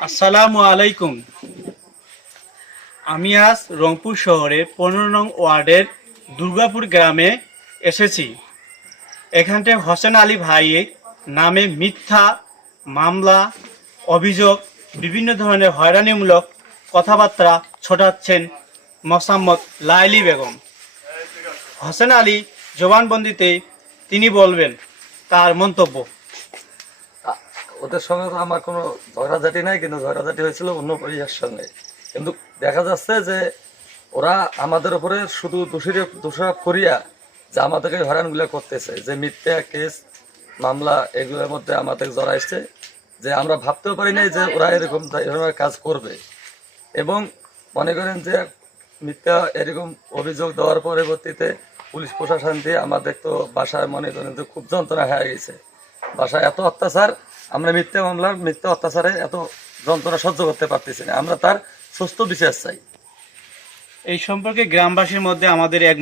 আসসালামু আলাইকুম। আমি আজ রংপুর শহরের 15 নং ওয়ার্ডের দুর্গাপুর গ্রামে এসেছি। এখানটায় হোসেন আলী ভাইয়ের নামে মিথ্যা মামলা, অভিযোগ, বিভিন্ন ধরনের হয়রানিমূলক কথাবার্তা ছড়াচ্ছেন মোসাম্মদ লাইলি বেগম। হোসেন আলী জবানবন্দিতে তিনি বলবেন তার মন্তব্য। ওদের সঙ্গে তো আমার কোনো ঝগড়াঝাটি নাই, কিন্তু ঝগড়াঝাটি হয়েছিল অন্য পরিবারের সঙ্গে। কিন্তু দেখা যাচ্ছে যে ওরা আমাদের উপরে শুধু দোষারোপ করিয়া যে আমাদেরকে হয়রানগুলো করতেছে, যে মিথ্যা কেস মামলা এগুলোর মধ্যে আমাদের জড়াইছে, যে আমরা ভাবতেও পারি নাই যে ওরা এরকম ধরনের কাজ করবে। এবং মনে করেন যে মিথ্যা এরকম অভিযোগ দেওয়ার পরবর্তীতে পুলিশ প্রশাসন দিয়ে আমাদের তো বাসায় মনে করেন যে খুব যন্ত্রণা হয়ে গেছে। বাসায় এত অত্যাচার, আমরা মিথ্যা মামলার মিথ্যা অত্যাচারে এত যন্ত্রণা সহ্য করতে পারতেছি না। আমরা তার সুস্থ বিচার চাই। এই সম্পর্কে গ্রামবাসীর মধ্যে আমাদের এক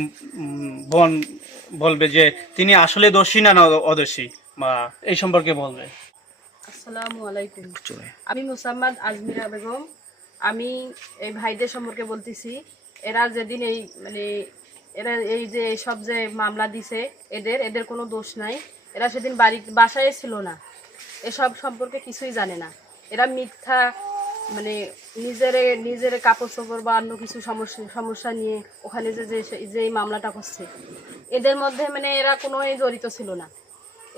বোন বলবে যে তিনি আসলে দোষী না অদোষী, বা এই সম্পর্কে বলবে। আসসালামু আলাইকুম। আমি মুসাম্মদ আজমিরা বেগম। আমি এই ভাইদের সম্পর্কে বলতেছি। এরা যেদিন এরা এই যে সব যে মামলা দিছে, এদের কোনো দোষ নাই। এরা সেদিন বাসায় ছিল না, এসব সম্পর্কে কিছুই জানে না। এরা মিথ্যা নিজের কাপড় চোপড় বা অন্য কিছু সমস্যা নিয়ে ওখানে যে এই মামলাটা করছে, এদের মধ্যে এরা কোনোই জড়িত ছিল না।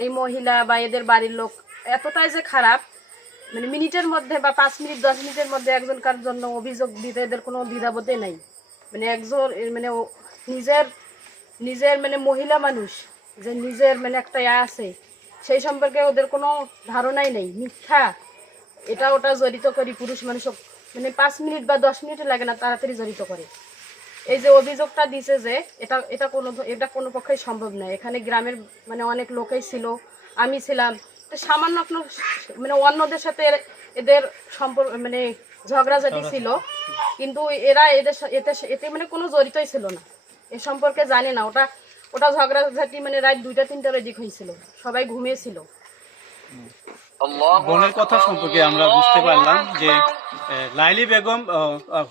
এই মহিলা বা এদের বাড়ির লোক এতটাই যে খারাপ, মিনিটের মধ্যে বা 5 মিনিট 10 মিনিটের মধ্যে একজনকার জন্য অভিযোগ দিতে এদের কোনো দ্বিধাবোধই নাই। একজন নিজের মহিলা মানুষ যে নিজের একটা আছে, সেই সম্পর্কে ওদের কোনো ধারণাই নেই। মিথ্যা এটা ওটা জড়িত করি পুরুষ মানুষ 5 মিনিট বা 10 মিনিট লাগে না, তাড়াতাড়ি জড়িত করে। এই যে অভিযোগটা দিছে যে এটা কোনো পক্ষেই সম্ভব নয়। এখানে গ্রামের অনেক লোকেই ছিল, আমি ছিলাম। সামান্য অন্যদের সাথে এদের সম্পর্ক ঝগড়াঝাটি ছিল, কিন্তু এরা এতে কোনো জড়িতই ছিল না। এ সম্পর্কে জানে না। ওটা ঝগড়াঝাটি রাত 2টা-3টার দিক হয়েছিল, সবাই ঘুমিয়েছিল। বোনের কথা সম্পর্কে আমরা বুঝতে পারলাম যে লাইলি বেগম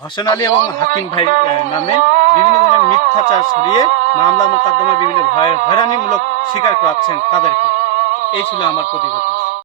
হোসেন আলী এবং হাকিম ভাই নামে বিভিন্ন ধরনের মিথ্যাচার ছড়িয়ে মামলা মোকদ্দমা বিভিন্ন হয়রানিমূলক স্বীকার করাচ্ছেন তাদেরকে। এই ছিল আমার প্রতিবেদন।